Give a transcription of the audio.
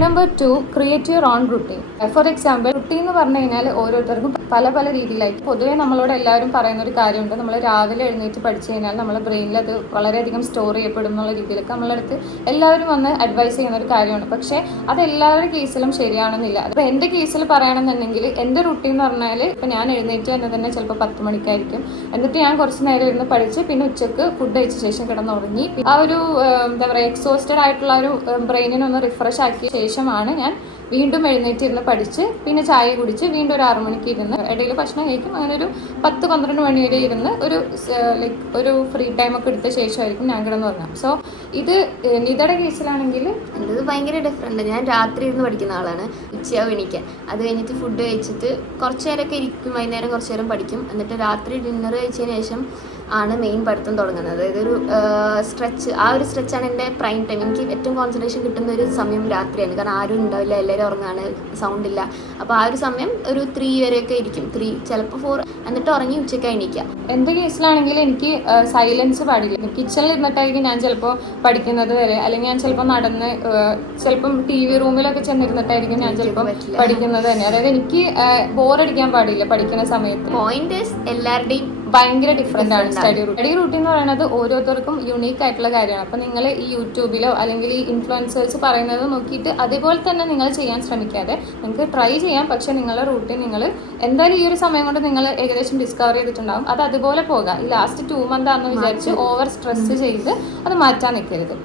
Number 2, create your own routine. For example, routine എന്ന് പറഞ്ഞു കഴിഞ്ഞാൽ ഓരോരുത്തർക്കും പല പല രീതിയിലായിരിക്കും. പൊതുവേ നമ്മളോട് എല്ലാവരും പറയുന്ന ഒരു കാര്യമുണ്ട്, നമ്മൾ രാവിലെ എഴുന്നേറ്റ് പഠിച്ചു കഴിഞ്ഞാൽ നമ്മുടെ ബ്രെയിനിൽ അത് വളരെയധികം സ്റ്റോർ ചെയ്യപ്പെടും എന്നുള്ള രീതിയിലൊക്കെ നമ്മളടുത്ത് എല്ലാവരും വന്ന് അഡ്വൈസ് ചെയ്യുന്ന ഒരു കാര്യമാണ്. പക്ഷേ അത് എല്ലാവരുടെ കേസിലും ശരിയാണെന്നില്ല. അപ്പോൾ എൻ്റെ കേസിൽ പറയുകയാണെന്നുണ്ടെങ്കിൽ എൻ്റെ റുട്ടീൻ എന്ന് പറഞ്ഞാൽ ഇപ്പോൾ ഞാൻ എഴുന്നേറ്റ് തന്നെ തന്നെ ചിലപ്പോൾ 10 മണിക്കായിരിക്കും. എന്നിട്ട് ഞാൻ കുറച്ച് നേരം ഇരുന്ന് പഠിച്ച് പിന്നെ ഉച്ചക്ക് ഫുഡ് കഴിച്ച ശേഷം കിടന്നുറങ്ങി ആ ഒരു എന്താ പറയുക എക്സോസ്റ്റഡ് ആയിട്ടുള്ള ഒരു ബ്രെയിനിനൊന്ന് റിഫ്രഷ് ആക്കിയ ശേഷമാണ് ഞാൻ വീണ്ടും എഴുന്നേറ്റിരുന്ന് പഠിച്ച് പിന്നെ ചായ കുടിച്ച് വീണ്ടും ഒരു 6 മണിക്ക് ഇരുന്ന് ഇടയിൽ ഭക്ഷണം കഴിക്കും. അങ്ങനെ ഒരു 10-12 മണി വരെ ഇരുന്ന് ഒരു ഫ്രീ ടൈം ഒക്കെ എടുത്ത ശേഷമായിരിക്കും ഞാൻ കിടന്നുറങ്ങാം. സോ ഇത് നിതയുടെ കേസിലാണെങ്കിൽ എൻ്റെത് ഭയങ്കര ഡിഫറെൻ്റ്. ഞാൻ രാത്രി ഇരുന്ന് പഠിക്കുന്ന ആളാണ്. ഉച്ചയാവും എണീക്കാൻ. അത് കഴിഞ്ഞിട്ട് ഫുഡ് കഴിച്ചിട്ട് കുറച്ച് നേരമൊക്കെ ഇരിക്കും, വൈകുന്നേരം കുറച്ച് നേരം പഠിക്കും. എന്നിട്ട് രാത്രി ഡിന്നർ കഴിച്ചതിന് ശേഷം ആണ് മെയിൻ പഠിത്തം തുടങ്ങുന്നത്. ഇതൊരു സ്ട്രെച്ച്, ആ ഒരു സ്ട്രെച്ചാണ് എൻ്റെ പ്രൈം ടൈം. എനിക്ക് ഏറ്റവും കോൺസെൻട്രേഷൻ കിട്ടുന്ന ഒരു സമയം രാത്രിയാണ്. കാരണം ആരും ഉണ്ടാവില്ല, എല്ലാവരും ഉറങ്ങാണ്, സൗണ്ട് ഇല്ല. അപ്പോൾ ആ ഒരു സമയം ഒരു 3 വരെയൊക്കെ ഇരിക്കും, 3 ചിലപ്പോൾ 4, എന്നിട്ട് ഉറങ്ങി ഉച്ചയ്ക്ക് എണീക്കാം. എൻ്റെ കേസിലാണെങ്കിൽ എനിക്ക് സൈലൻസ് പാടില്ല. കിച്ചണിൽ ഇരുന്നിട്ടായിരിക്കും ഞാൻ ചിലപ്പോൾ പഠിക്കുന്നത് വരെ, അല്ലെങ്കിൽ ഞാൻ ചിലപ്പോൾ നടന്ന് ചിലപ്പം TV റൂമിലൊക്കെ ചെന്നിരുന്നിട്ടായിരിക്കും ഞാൻ ചിലപ്പോൾ പഠിക്കുന്നത് തന്നെ. അതായത് എനിക്ക് ബോറടിക്കാൻ പാടില്ല പഠിക്കുന്ന സമയത്ത്. പോയിന്റ് എല്ലാവരുടെയും ഭയങ്കര ഡിഫറെൻ്റ് ആണ് സ്റ്റഡി റൂട്ടീൻ എന്ന് പറയുന്നത്. ഓരോരുത്തർക്കും യുണീക്ക് ആയിട്ടുള്ള കാര്യമാണ്. അപ്പോൾ നിങ്ങൾ ഈ യൂട്യൂബിലോ അല്ലെങ്കിൽ ഈ ഇൻഫ്ലുവൻസേഴ്സ് പറയുന്നത് നോക്കിയിട്ട് അതേപോലെ തന്നെ നിങ്ങൾ ചെയ്യാൻ ശ്രമിക്കാതെ നിങ്ങൾക്ക് ട്രൈ ചെയ്യാം. പക്ഷേ നിങ്ങളുടെ റൂട്ടീൻ നിങ്ങൾ എന്തായാലും ഈ ഒരു സമയം കൊണ്ട് നിങ്ങൾ ഏകദേശം ഡിസ്കവർ ചെയ്തിട്ടുണ്ടാകും. അത് അതുപോലെ പോകാം. ഈ ലാസ്റ്റ് 2 മന്ത് ആണെന്ന് വിചാരിച്ച് ഓവർ സ്ട്രെസ് ചെയ്ത് അത് മാറ്റാൻ നിൽക്കരുത്.